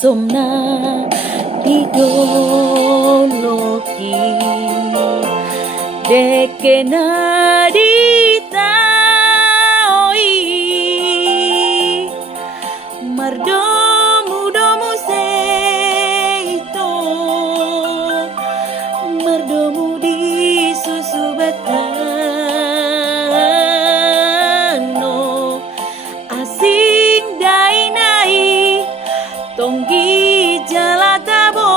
somna idoloki deke nadita oi mardomu domu seito mardomu di susu betano asing dai nai tonggi jalatabo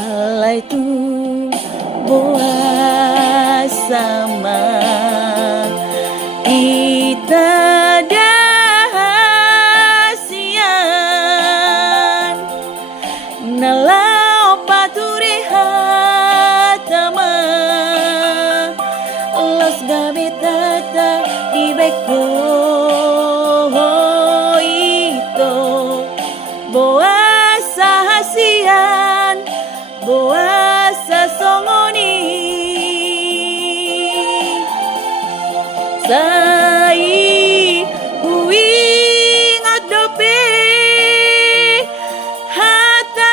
alai tu boa sama kita dahasian nalau pature hatama las gabitata di beko itu boa sahasian boa sasongoni sai huing adope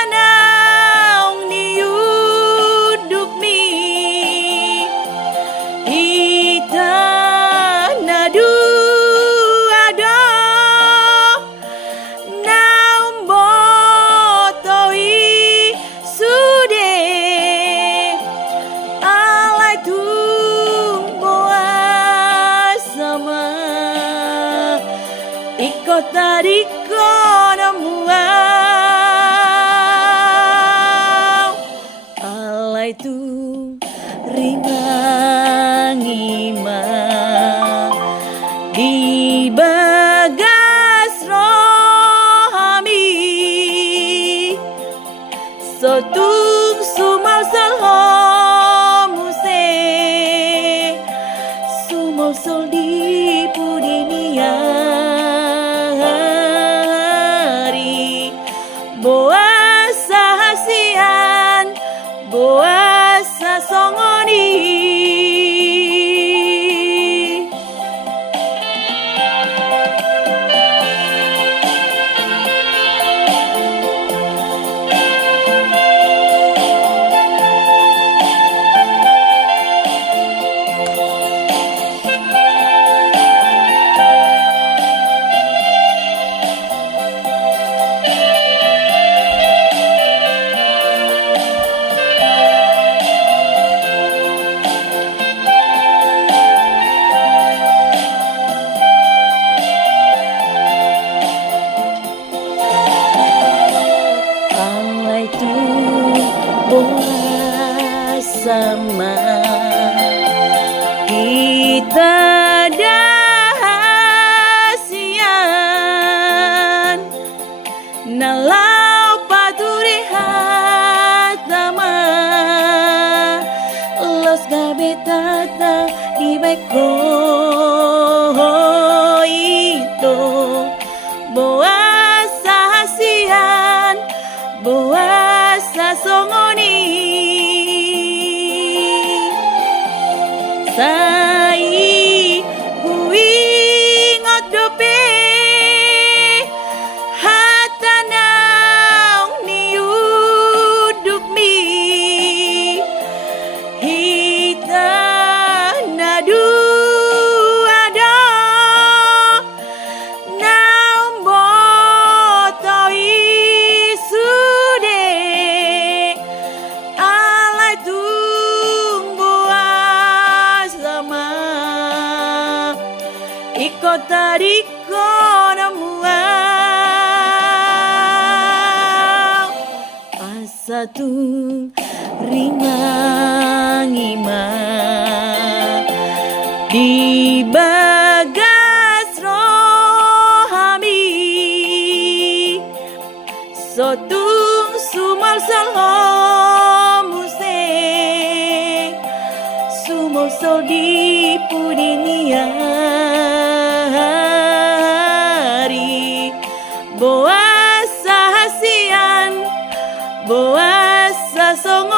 hatanaung niuduk mi ita nadu ado naum botoi sude alai tung boa sama ikut tariko namuau alai tung rimangima di bagas rohami sotung sumal salhomuse sumal sol di pudiniari boa sahasian boa sasongoni sama kita dahasian nalau paturi hatama los gabetata di beko itu boa sahasian boa sasongoni sai huing adope hatanaung niuduk mi hita nadu ada naum botoi sude alai tung boa sama ikut tariko namuau asatung rimangima di bagas rohami sotung sumal salhomuse sumal sol di pudiniari boa sahasian boa sasongo